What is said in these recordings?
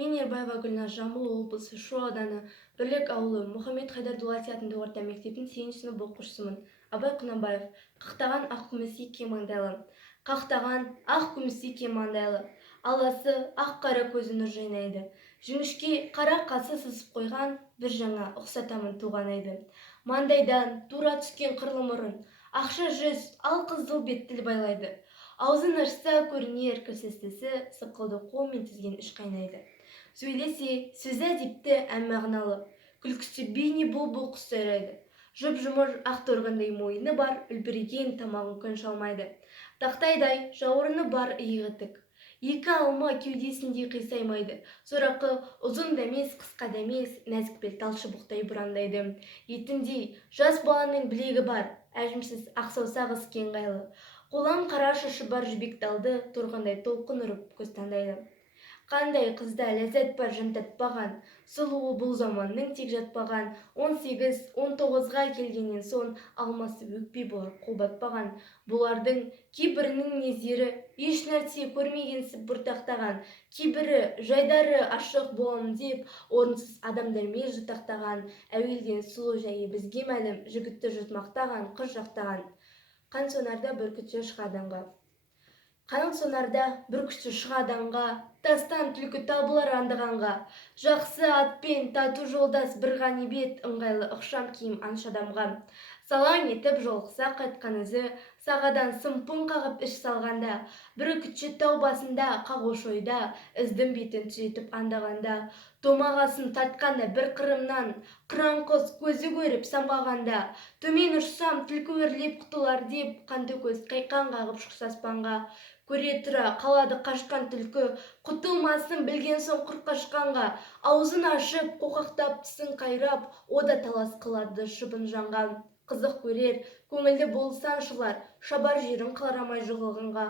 Мен Ербаева Гүлназ, Жамбыл облысы Шу ауданы Бірлік ауылы Мұхаммед Хайдар Дулати атындағы орта мектептің 8 сынып оқушысымын. Абай Құнанбаев. Қақтаған ақ күмістей кең маңдайлы. Қақтаған ақ күмістей кең маңдайлы. Аласы ақ қара көзі нұр жайнайды. Жіңішке қара қасы сызып қойған бір жаңа ұқсатамын туған айды. Маңдайдан тура түскен қырлы мұрын, ақша жүз, ал қызыл бет тіл байлайды. Аузын ашса көрінер кірсестісі, сықылды қолмен тізген іш қайнайды. Сөйлесе сөзі әдепті әм мағыналы, күлкісі бейне бұл құс сайрайды. Жұп-жұмыр ақ торғандай мойыны бар, үлбіреген тамағын күн шалмайды. Тақтайдай жауырыны бар иығы тік. Екі алма кеудесінде қисаймайды. Сорақы ұзын дәмес, қысқа дәмес, нәзік бел талшы бұқтай бұрандайды. Етіндей жас баланың білегі бар, әжімсіз ақ саусақ іскен қайлы. Қолам қара шашы бар жібек талды, торғандай толқын ұрып көз таңдайды. Қандай қызда ләззат бар жан татпаған, сұлуы бұл заманның тек жатпаған. 18-19-ға келгеннен соң алмасы өкпе болып қол батпаған. Бұлардың кейбірінің незері еш нәрсе көрмегенсіп бұртақтаған, кейбірі жайдары ашық боламын деп орынсыз адамдармен жұтақтаған. Әуелден сұлу жайы бізге мәлім, жігітті жұтмақтаған, қыз жақтаған. Қан сонарда бүркітші шығаданға. Қан сонарда бүркітші шығаданға, тастан түлкі табылар андығанға. Жақсы атпен тату жолдас бір ғанибет, ыңғайлы ықшам киім аншадамға. Салаң етіп жолықса қайтқан ізі, сағадан сымпын қағып іш салғанда. Бүркітші тау басында, қағош ойда, іздің бетін түзетіп андағанда. Томағасын тартқанда бір қырымнан, қыран құс көзі көріп самғағанда. Төмен ұшсам түлкі өрлеп құтылар деп, қанды көз қайқан қағып шықса аспанға. Көре тұра қалады қашқан түлкі, құтылмасын білген соң құр қашқанға. Аузын ашып, қоқақтап, тісін қайрап, ода талас қылады шыбын жанға. Қызық көрер, көңілді болсан шылар, шабар жерін қаларамай жоғалғанға.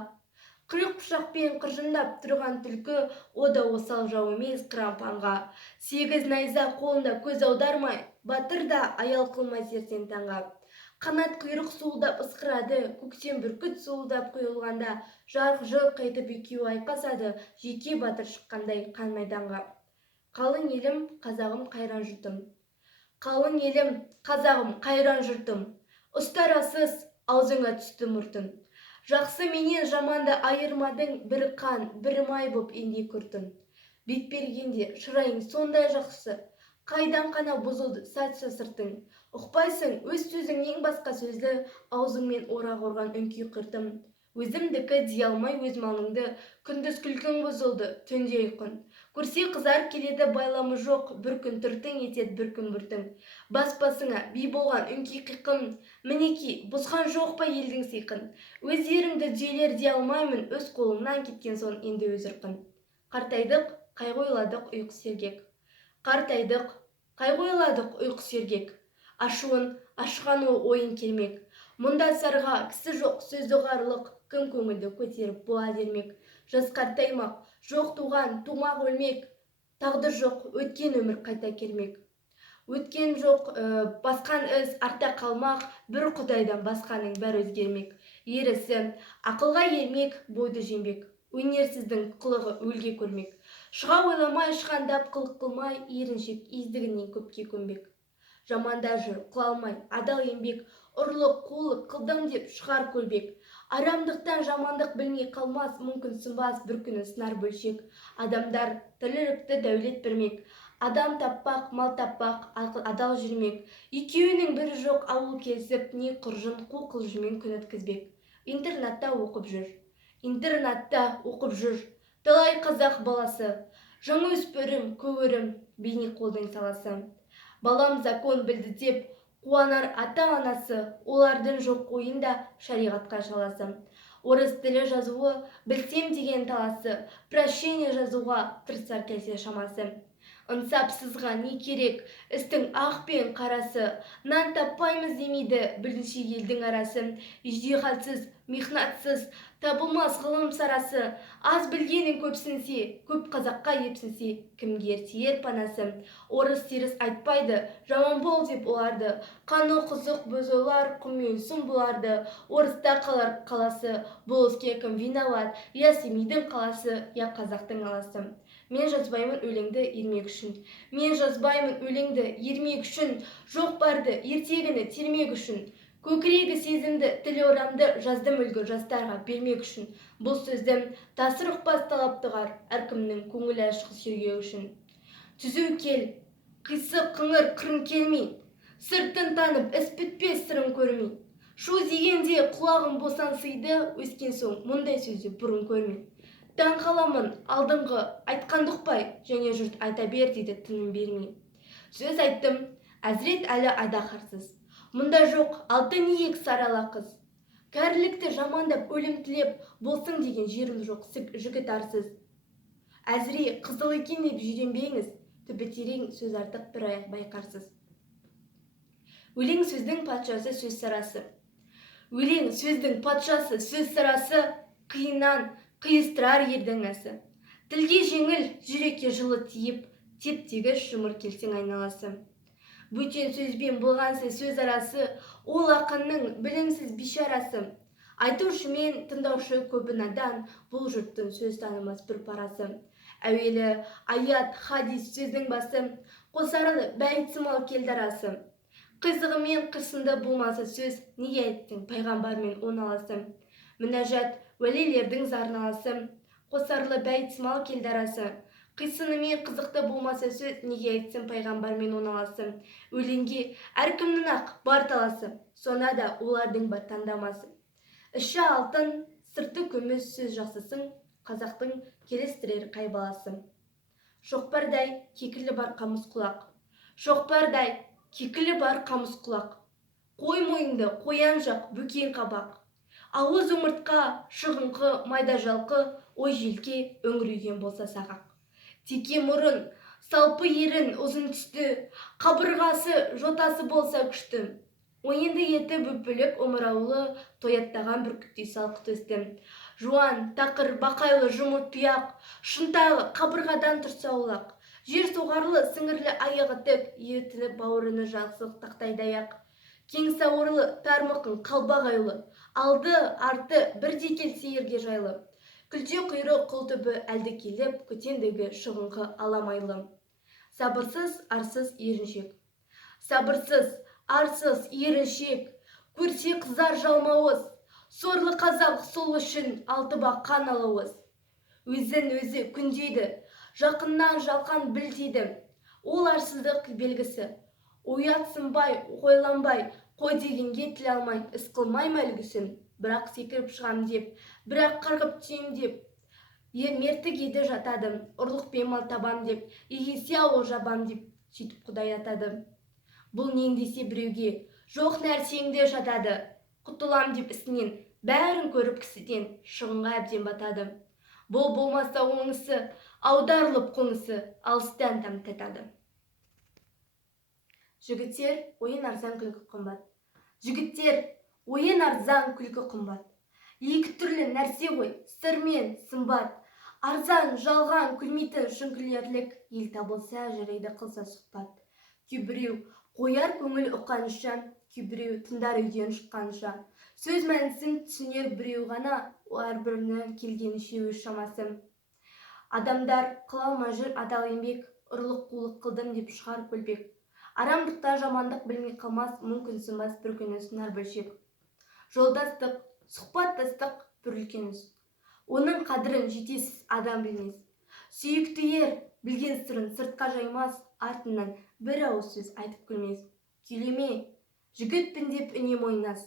Қырық пышақпен қыржындап тұрған түлкі, ода осал жау емес қырампанға. 8 найза қолында көз аудармай, батыр да аял қылмай серсен таңға. Қанат құйрық суылдап ысқырады, көктем бүркіт суылдап құйылғанда. Жарқ-жұрқ етіп екеуі айқасады, жеке батыр шыққандай қан майданға. Қалың елім, қазағым, қайран жұртым. Қалың елім, қазағым, қайран жұртым. Ұстарасыз аузыңа түсті мұртын. Жақсы менен жаманды айырмадың, бір қан, бір май боп енде күртін. Бет бергенде шырайың сондай жақсы, қайдан қана бұзылды сәтсі сыртың. Ұқпайсың өз сөзіңнен басқа сөзді, аузыңмен орақ ұрған үнкей қыртым. Өзімдікі дей алмай өз малыңды, күндіз күлкің бұзылды, түнде ұйқын. Көрсе қызар келеді байламы жоқ, бір күн түртің етеді бір күн бүртің. Бас-басыңа би болған үнкей қиқым, мінеки бұзған жоқ па елдің сиқын. Өз еріңді дүйелер дей алмаймын, өз қолыңнан кеткен соң енді өз ырқын. Қартайдық, қайғы ойладық ұйқы сергек. Қартайдық, қайғы ойладық ұйқы сергек. Ашуын, ашқан ойын келмек. Мұнда сарға кісі жоқ, сөзді ғарлық, кім көңілді көтеріп бола дермек. Жас қартаймақ, жоқ туған, тумақ өлмек. Тағдыр жоқ, өткен өмір қайта келмек. Өткен жоқ, басқан із арта қалмақ, бір құдайдан басқаның бәрі өзгермек. Ерісі, ақылға ермек, бойды жембек. Өнерсіздің қылығы өлге көрмек. Шыға ойламай, шығандап қылық қылмай, еріншек ездігінен көпке көнбек. Жаманда жүр, қылалмай, адал еңбек, ұрлық, қулық, қылдым деп шығар көлбек. Арамдықтан жамандық білмей қалмас, мүмкін сынбас бір күні сынар бөлшек. Адамдар тірлікті дәулет бермек. Адам таппақ, мал таппақ, адал жүрмек. Екеуінің бірі жоқ, ауыл келсіп, не құржын, қу қылжымен күн өткізбек. Интернатта оқып жүр. Интернатта оқып жүр. Талай қазақ баласы. Жаңа өспірім, көөрім, бейне қолдың саласы. Балам закон білді деп, қуанар ата-анасы, олардың жоқ ойында шариғатқа шаласы. Орыс тілі жазуы, білсем деген таласы, прощение жазуға тырысар келсе шамасы. Ынсапсызға не керек, істің ақ пен қарасы, нан таппаймыз демейді білінше елдің арасы. Иждихатсыз, михнатсыз, табылмас ғылым сарасы, аз білгенің көпсінсе, көп қазаққа епсінсе, кімге тиер панасы. Орыс теріс айтпайды, жаман бол деп оларды, қаны қызық бөз ойлар, құмүйілсін бұларды. Орыста қалар қаласы, бұл іске кім виноват, я семейдің қаласы, я қазақтың аласы. Мен жазбаймын өлеңді ермек үшін. Мен жазбаймын өлеңді ермек үшін. Жоқ барды ертегіні термек үшін. Көкірегі сезімді, тіл орамды жаздым үлгі жастарға бермек үшін. Бұл сөзді тасыр ұқпас талаптығар, әркімнің көңілі ашық сүйреу үшін. Түзу кел, қисы қыңыр қырын келмей, сыртын танып іс бітпес сырын көрмей. Шу дегенде құлағым босансыйды, өскен соң мұндай сөзді бұрын көрмей. Таң қаламын алдыңғы айтқан ұқпай, және жұрт айта бер дейді тыным бермей. Сөз айттым, әзірет әлі айдаһарсыз. Мұнда жоқ алтын иек сарала қыз. Кәрілікті жамандап өлім тілеп, болсын деген жерім жоқ жігіт арсыз. Әзіре қызыл екен деп жиренбеңіз, түбі терең сөз артық бір аяқ байқарсыз. Өлең сөздің патшасы сөз сарасы. Өлең сөздің патшасы сөз сарасы, қиыннан қиыстырар ердің әсі. Тілге жеңіл, жүрекке жылы тиіп, тептегі жұмыр келсең айналасы. Бөтен сөзбен болғансы сөз арасы, ол ақынның білімсіз бишарасы. Айтушы мен тыңдаушы көбі надан, бұл жұрттың сөз танымас бір парасы. Әуелі аят, хадис сөздің басы, қосарлы бәйітсімал келдарасы. Қызығымен қысынды болмаса сөз, неге айттың пайғамбармен оналасы. Мінәжат уәлилердің зарналасы, қосарлы бәйітсімал келдарасы. Қисынымен қызықты болмаса сөз, неге айтсын пайғамбармен оналасы. Өлеңге әркімнің ақ бар таласы, сона да олардың бар таңдамасы. Іші алтын, сырты күміс сөз жақсысың, қазақтың келістірер қай баласы. Шоқпардай кекілі бар қамыс құлақ. Шоқпардай кекілі бар қамыс құлақ. Қой мойынды қоян жақ бөкен қабақ. Ауыз омыртқа, шығыңқы, майда жалқы, ой желке өңірейген болса сағақ. Теке мұрын, салпы ерін ұзын түсті, қабырғасы, жотасы болса күшті. Ойынды еті бүпілік омыраулы, тояттаған бүркіттей салқы төсті. Жуан, тақыр, бақайлы, жұмыр тұяқ, шынтағы қабырғадан тұрса олақ. Жер соғарлы, сіңірлі аяғы тік, етілі бауырыны жақсылық тақтайдай ақ. Кең сауырлы, тармықын қалбағайлы, алды, арты бірдей келсе ерге жайлы. Күлте құйры құл түбі әлді келіп, көтендігі шығыңқы аламайлы. Сабырсыз, арсыз, еріншек. Сабырсыз, арсыз, еріншек, көрсе қызар жалмауыз. Сорлы қазақ сол үшін алтыба қан алауыз. Өзін өзі күндейді, жақыннан жалқан білтейді. Ол арсыздық белгісі. Оятсынбай, ойланбай, қой дегенге тіл алмай, іс қылмай мәлгісін. Бірақ секіріп шығам деп, бірақ қарғып түсем деп. Мертік еді жатады, ұрлықпен мал табам деп, егесе ауыл жабам деп, сөйтіп Құдай атады. Бұл нең десе біреуге, жоқ нәрсеңде жатады. Құтылам деп ісінен, бәрін көріп кісіден, шығынға әбден батады. Бұл болмаса оңысы, аударылып қонысы, алыстан там татады. Жігіттер, ойын арзан күлкі қымбат. Жігіттер, ойын арзан күлкі қымбат. Екі түрлі нәрсе ғой, сыр мен сымбат. Арзан, жалған, күлмейтін шын-күлерлік, ел табылса жарайды қылса сұхбат. Кейбіреу қояр көңіл ұққанша, кейбіреу тыңдар үйден шыққанша. Сөз мәнісін түсінер біреу ғана, әрбірінің келгенінше өз шамасы. Адамдар қылалма жүр адал еңбек, ұрлық қулық қылдым деп шығар көлбек. Арамдықта жамандық білмей қалмас, мүмкін сынбас бір күні сынар бөлшек. Жолдастық, сұхбаттастық бір үлкен іс. Оның қадірін жетесіз адам білмес. Сүйікті ер білген сырын сыртқа жаймас, артынан бір ауыз сөз айтып күлмес. Күйлеме, жігітпін деп үнем ойнас.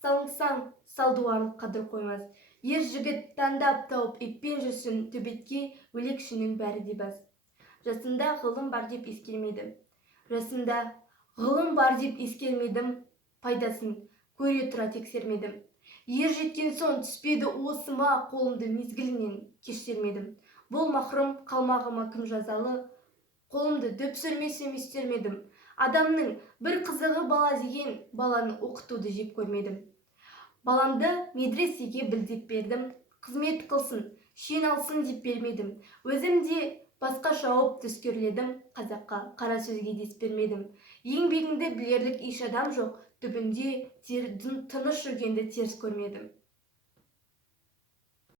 Салынсаң, салдуарын қадір қоймас. Ер жігіт таңдап тауып еппен жүрсін, төбетке өлекшінің бәрі де бас. Жасымда ғылым бар деп ескермедім. Жасымда ғылым бар деп ескермедім, пайдасын көре тұра тексермедім. Ер жеткен соң түспеді уысыма, қолымды мезгілінен кештермедім. Бұл махрұм қалмағыма кім жазалы, қолымды дөп сүрмесем естермедім. Адамның бір қызығы бала деген, баланы оқытуды жеп көрмедім. Баламды медресеге білдеп бердім, қызмет қылсын, шен алсын деп бермедім. Өзім де басқа шауып түскерледім, қазаққа қара сөзге дес бермедім. Еңбегіңді білерлік еш адам жоқ, түбінде тыныш жүргенді теріс көрмедім.